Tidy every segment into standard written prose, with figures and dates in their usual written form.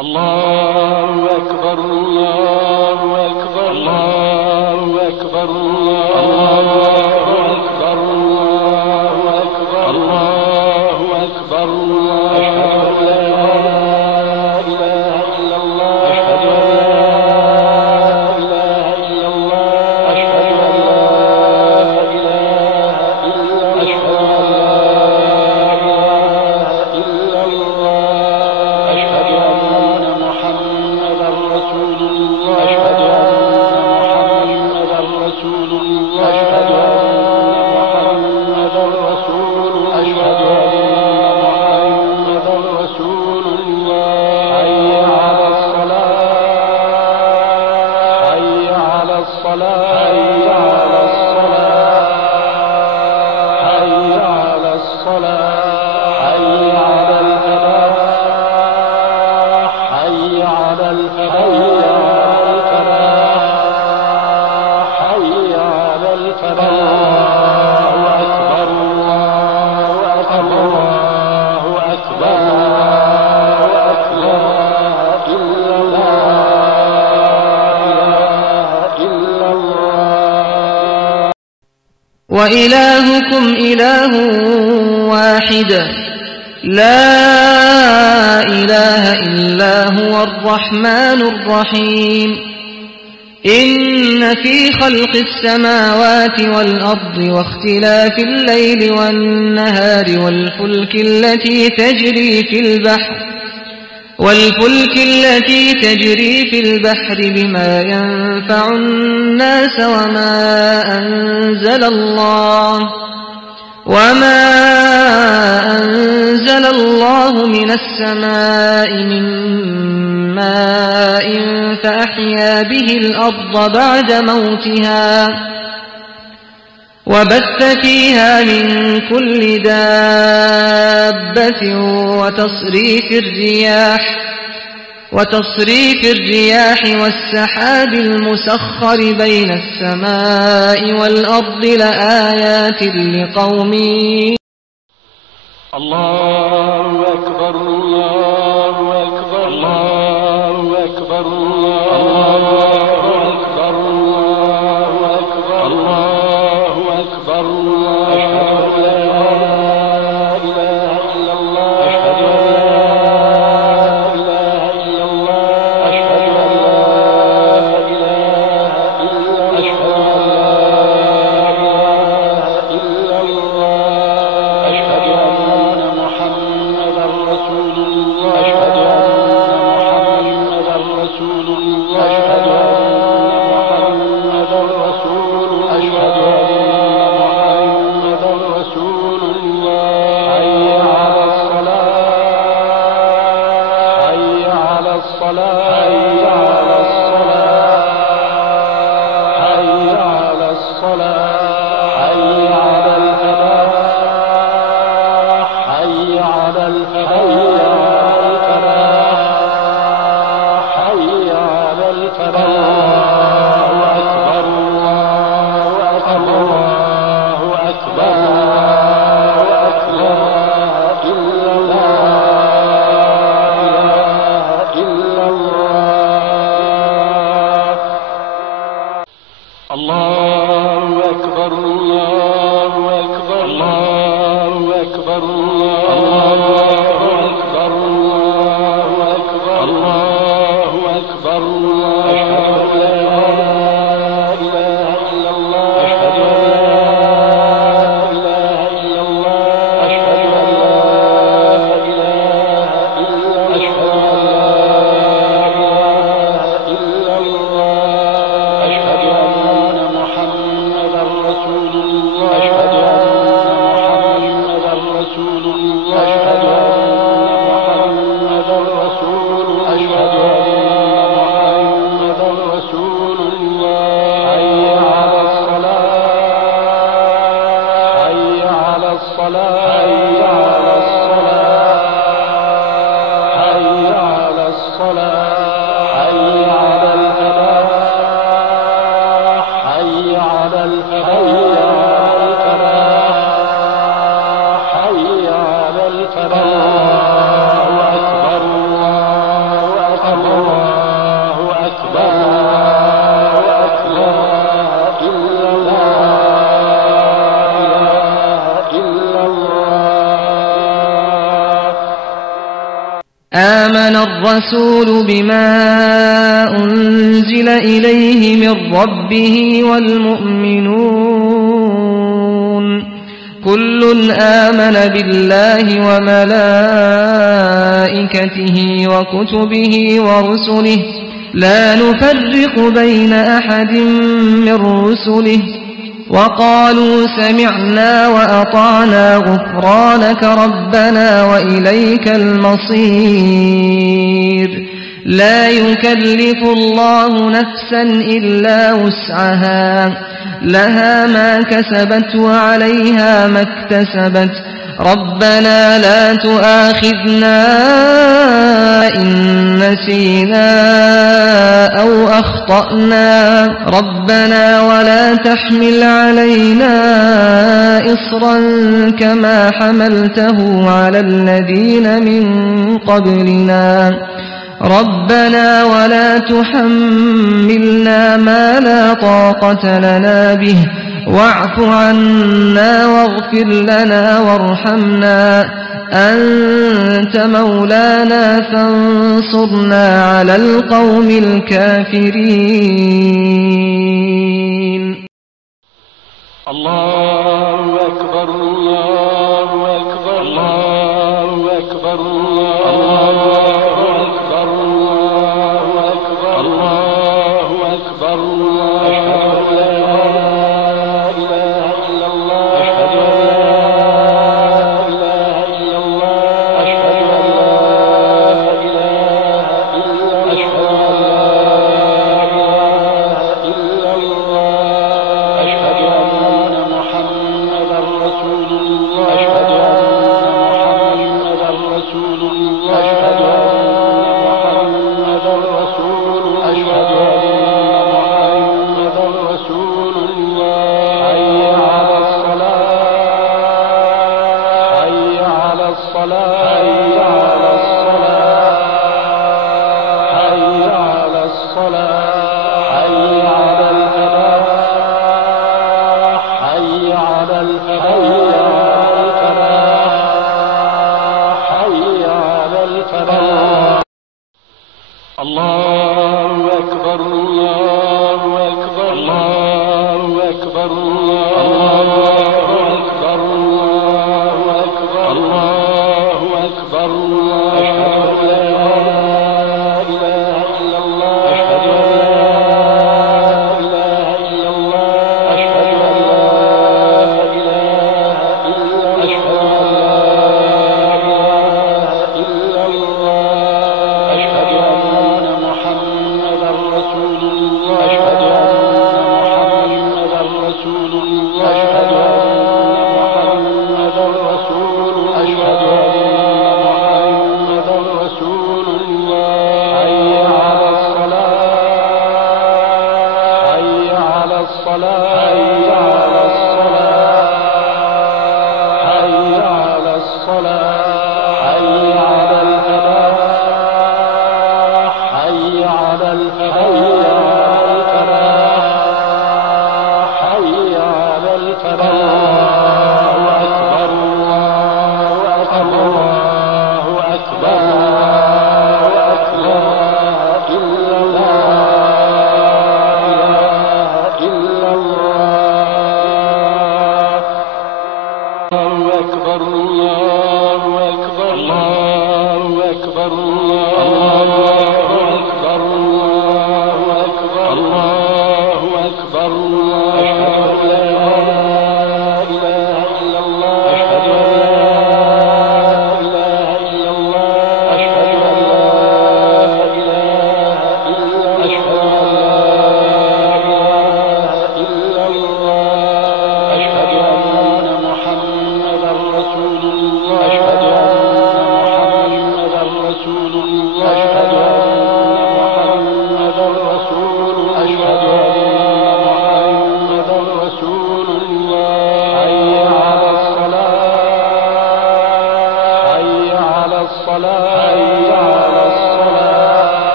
الله أكبر الله أكبر الله أكبر الله أكبر الله أكبر الله أكبر أشهد أن لا إله إلا الله أشهد أن محمدا رسول الله أشهد أن محمدا رسول الله أشهد أن محمدا رسول الله أشهد أن محمدا رسول الله حي على الصلاة حي على الصلاة حي على الفلاح حي على الفلاح حي على الفلاح الله أكبر الله أكبر الله أكبر الله إلا الله إلا الله. وإلهكم إله واحد لا إله إلا هو الرحمن الرحيم. إن في خلق السماوات والأرض واختلاف الليل والنهار والفلك التي تجري في البحر بما ينفع الناس وما أنزل الله من السماء من ماء فأحيا به الأرض بعد موتها وبث فيها من كل دابة وتصريف الرياح والسحاب المسخر بين السماء والأرض لآيات لقوم. الله أكبر الله أكبر الله أكبر الله أكبر الله أكبر الله أكبر أشهد أن لا إله إلا الله أشهد أن محمدا رسول الله أشهد أن محمدا رسول الله أشهد أن محمدا رسول الله أشهد أن محمدا رسول الله حي على الصلاة حي على الصلاة حي على الفلاح حي على الفلاح حي على الفلاح الله أكبر الله أكبر الله أكبر الله إلا الله إلا الله آمن الرسول بما أنزل إليه من ربه والمؤمنون كل آمن بالله وملائكته وكتبه ورسله لا نفرق بين أحد من رسله وقالوا سمعنا وأطعنا غفرانك ربنا وإليك المصير لا يكلف الله نفسا إلا وسعها لها ما كسبت وعليها ما اكتسبت ربنا لا تؤاخذنا إن نسينا أو أخطأنا ربنا ولا تحمل علينا إصرا كما حملته على الذين من قبلنا ربنا ولا تحملنا ما لا طاقة لنا به واعف عنا واغفر لنا وارحمنا أنت مولانا فانصرنا على القوم الكافرين. الله أكبر الله أكبر الله أكبر الله أكبر الله أكبر الله أكبر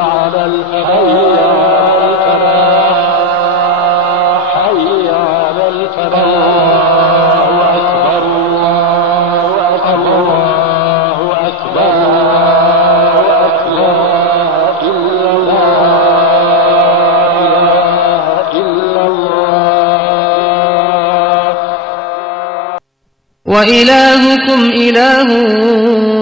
على الفلاح حي وإلهكم إله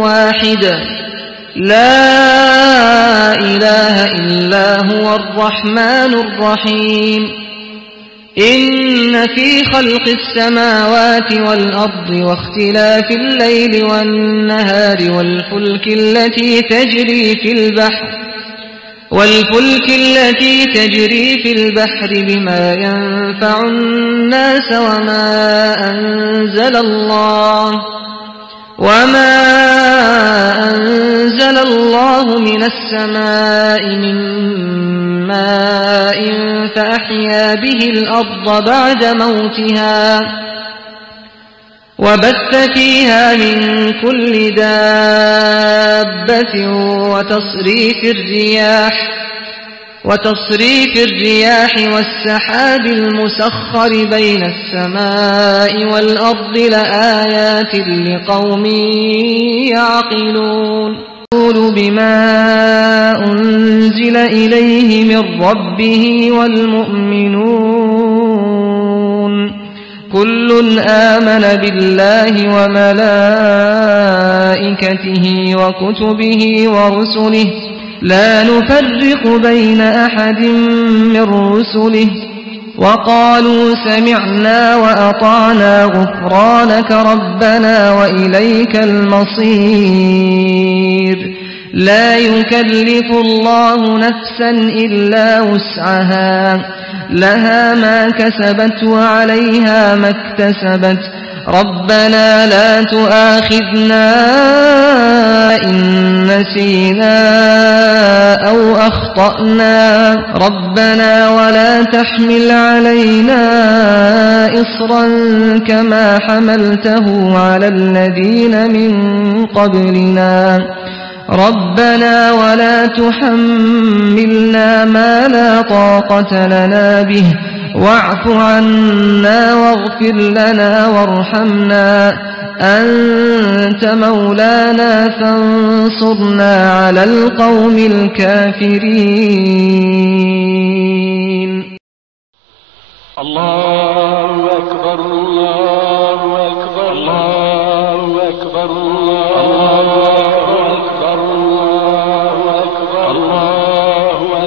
واحد لا إله إلا هو الرحمن الرحيم إن في خلق السماوات والأرض واختلاف الليل والنهار والفلك التي تجري في البحر بما ينفع الناس وما أنزل الله من السماء من ماء فأحيا به الأرض بعد موتها وبث فيها من كل دابة وتصريف الرياح والسحاب المسخر بين السماء والأرض لآيات لقوم يعقلون يقول بما أنزل إليه من ربه والمؤمنون كل آمن بالله وملائكته وكتبه ورسله لا نفرق بين أحد من رسله وقالوا سمعنا وأطعنا غفرانك ربنا وإليك المصير لا يكلف الله نفسا إلا وسعها لها ما كسبت وعليها ما اكتسبت ربنا لا تؤاخذنا إن نسينا أو أخطأنا ربنا ولا تحمل علينا إصرا كما حملته على الذين من قبلنا ربنا ولا تحملنا ما لا طاقة لنا به واعف عنا واغفر لنا وارحمنا أنت مولانا فانصرنا على القوم الكافرين الله أكبر الله أكبر الله أكبر الله أكبر الله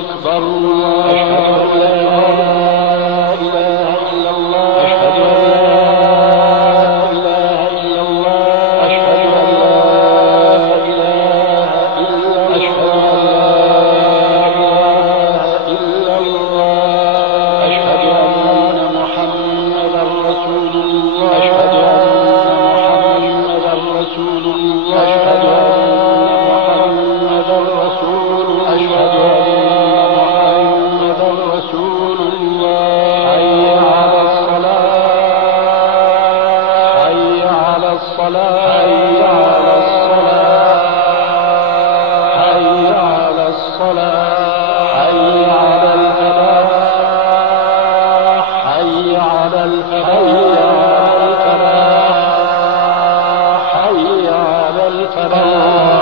أكبر الله أكبر حي على الفلاح